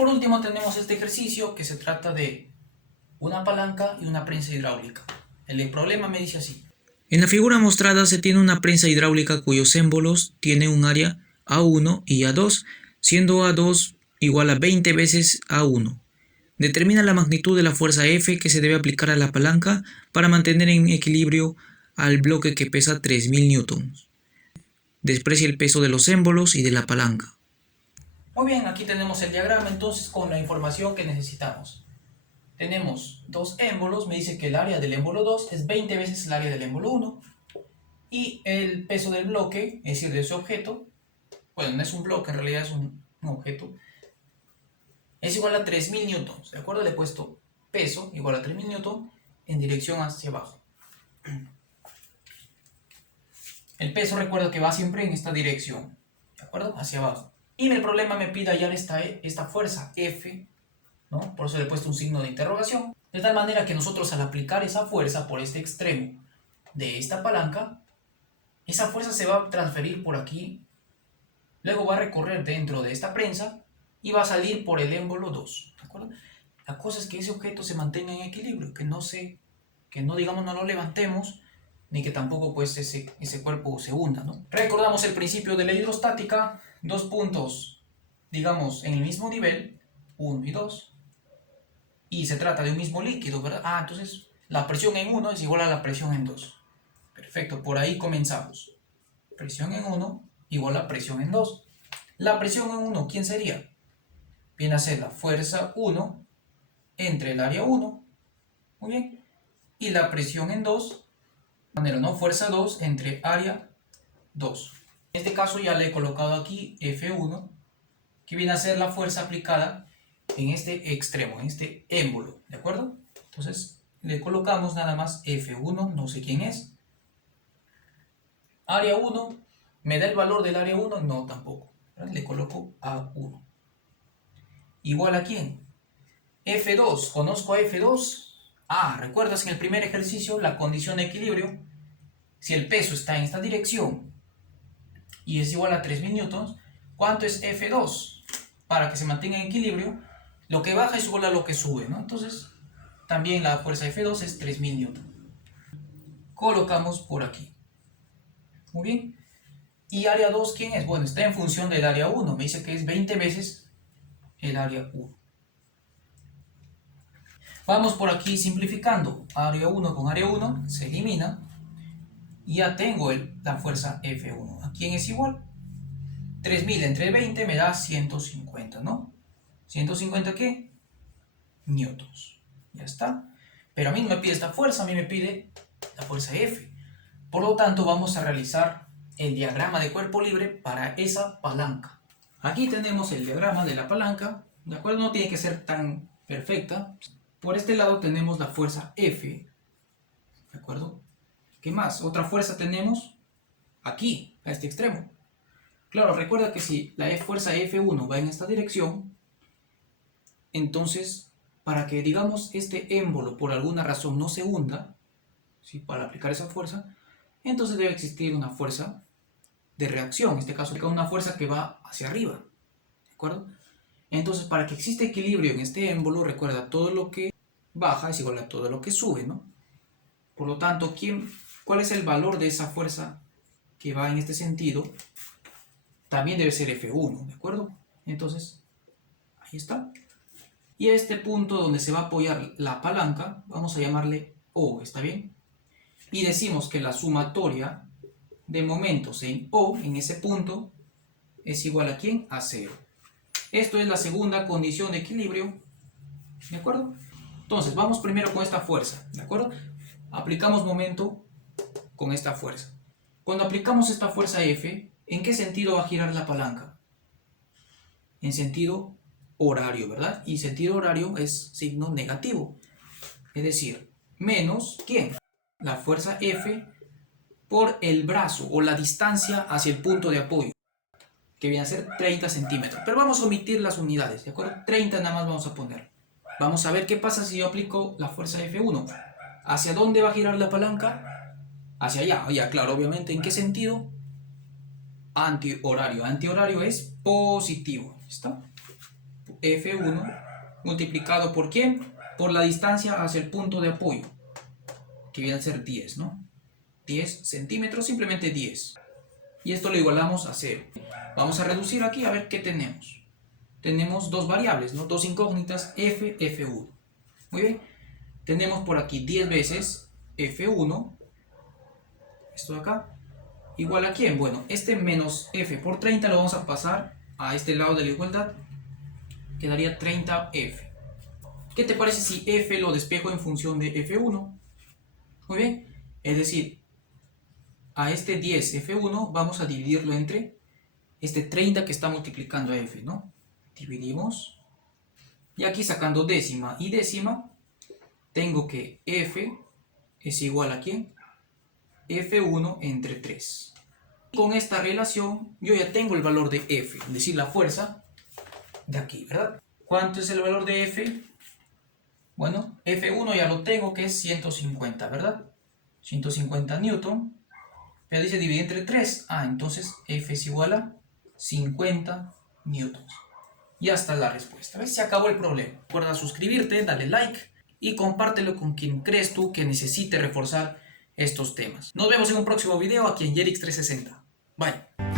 por último tenemos este ejercicio que se trata de una palanca y una prensa hidráulica. El problema me dice así. En la figura mostrada se tiene una prensa hidráulica cuyos émbolos tienen un área A1 y A2, siendo A2 igual a 20 veces A1. Determina la magnitud de la fuerza F que se debe aplicar a la palanca para mantener en equilibrio al bloque que pesa 3000 newtons. Desprecia el peso de los émbolos y de la palanca. Muy bien, aquí tenemos el diagrama entonces con la información que necesitamos. Tenemos dos émbolos, me dice que el área del émbolo 2 es 20 veces el área del émbolo 1 y el peso del bloque, es decir, de ese objeto, bueno, no es un bloque, en realidad es un objeto, es igual a 3000 newtons, ¿de acuerdo? Le he puesto peso igual a 3000 newtons en dirección hacia abajo. El peso recuerda que va siempre en esta dirección, ¿de acuerdo? Hacia abajo. Y el problema me pide hallar esta fuerza F, ¿no? Por eso le he puesto un signo de interrogación. De tal manera que nosotros al aplicar esa fuerza por este extremo de esta palanca, esa fuerza se va a transferir por aquí, luego va a recorrer dentro de esta prensa y va a salir por el émbolo 2, ¿de acuerdo? La cosa es que ese objeto se mantenga en equilibrio, que no digamos no lo levantemos, ni que tampoco pues ese cuerpo se hunda, ¿no? Recordamos el principio de la hidrostática, dos puntos, digamos, en el mismo nivel, 1 y 2, y se trata de un mismo líquido, ¿verdad? Entonces la presión en 1 es igual a la presión en 2. Perfecto, por ahí comenzamos. Presión en 1 igual a presión en 2. La presión en 1, ¿quién sería? Viene a ser la fuerza 1 entre el área 1, muy bien, y la presión en 2, de manera, ¿no? Fuerza 2 entre área 2. En este caso ya le he colocado aquí F1, que viene a ser la fuerza aplicada en este extremo, en este émbolo, ¿de acuerdo? Entonces le colocamos nada más F1, no sé quién es. Área 1, ¿me da el valor del área 1? No, tampoco. Le coloco A1. ¿Igual a quién? F2, ¿conozco a F2? ¿Recuerdas en el primer ejercicio la condición de equilibrio? Si el peso está en esta dirección y es igual a 3000 newtons, ¿cuánto es F2? Para que se mantenga en equilibrio, lo que baja es igual a lo que sube, ¿no? Entonces, también la fuerza F2 es 3000 newtons. Colocamos por aquí. Muy bien. ¿Y área 2 quién es? Bueno, está en función del área 1. Me dice que es 20 veces el área 1. Vamos por aquí simplificando. Área 1 con área 1 se elimina. Y ya tengo la fuerza F1. ¿A quién es igual? 3000 entre 20 me da 150, ¿no? ¿150 qué? Newtons. Ya está. Pero a mí no me pide esta fuerza, a mí me pide la fuerza F. Por lo tanto, vamos a realizar el diagrama de cuerpo libre para esa palanca. Aquí tenemos el diagrama de la palanca, ¿de acuerdo? No tiene que ser tan perfecta. Por este lado tenemos la fuerza F, ¿de acuerdo? ¿Qué más? Otra fuerza tenemos aquí, a este extremo. Claro, recuerda que si la fuerza F1 va en esta dirección, entonces, para que, digamos, este émbolo por alguna razón no se hunda, ¿sí? Para aplicar esa fuerza, entonces debe existir una fuerza de reacción, en este caso una fuerza que va hacia arriba, ¿de acuerdo? Entonces, para que exista equilibrio en este émbolo, recuerda, todo lo que baja es igual a todo lo que sube, ¿no? Por lo tanto, ¿cuál es el valor de esa fuerza que va en este sentido? También debe ser F1, ¿de acuerdo? Entonces, ahí está. Y a este punto donde se va a apoyar la palanca, vamos a llamarle O, ¿está bien? Y decimos que la sumatoria de momentos en O, en ese punto, es igual a ¿quién? A 0. Esto es la segunda condición de equilibrio, ¿de acuerdo? Entonces, vamos primero con esta fuerza, ¿de acuerdo? Aplicamos momento con esta fuerza. Cuando aplicamos esta fuerza F, ¿en qué sentido va a girar la palanca? En sentido horario, ¿verdad? Y sentido horario es signo negativo. Es decir, menos, ¿quién? La fuerza F por el brazo o la distancia hacia el punto de apoyo, que viene a ser 30 centímetros. Pero vamos a omitir las unidades, ¿de acuerdo? 30 nada más vamos a poner. Vamos a ver qué pasa si yo aplico la fuerza F1. ¿Hacia dónde va a girar la palanca? Hacia allá. Ya, claro, obviamente. ¿En qué sentido? Antihorario. Antihorario es positivo. ¿Está? F1 multiplicado por ¿quién? Por la distancia hacia el punto de apoyo, que viene a ser 10, ¿no? 10 centímetros, simplemente 10. Y esto lo igualamos a 0. Vamos a reducir aquí a ver qué tenemos. Tenemos dos variables, ¿no? Dos incógnitas, F, F1. Muy bien. Tenemos por aquí 10 veces F1, esto de acá, igual a ¿quién? Bueno, este menos F por 30 lo vamos a pasar a este lado de la igualdad. Quedaría 30F. ¿Qué te parece si F lo despejo en función de F1? Muy bien. Es decir, a este 10 F1 vamos a dividirlo entre este 30 que está multiplicando a F, ¿no? Dividimos. Y aquí sacando décima y décima, tengo que F es igual a ¿quién? F1 entre 3. Con esta relación yo ya tengo el valor de F, es decir, la fuerza de aquí, ¿verdad? ¿Cuánto es el valor de F? Bueno, F1 ya lo tengo, que es 150, ¿verdad? 150 newton. Pero dice dividir entre 3. Entonces F es igual a 50 newtons. Ya está la respuesta. ¿Ves? Se acabó el problema. Recuerda suscribirte, dale like y compártelo con quien crees tú que necesite reforzar estos temas. Nos vemos en un próximo video aquí en Jerix 360. Bye.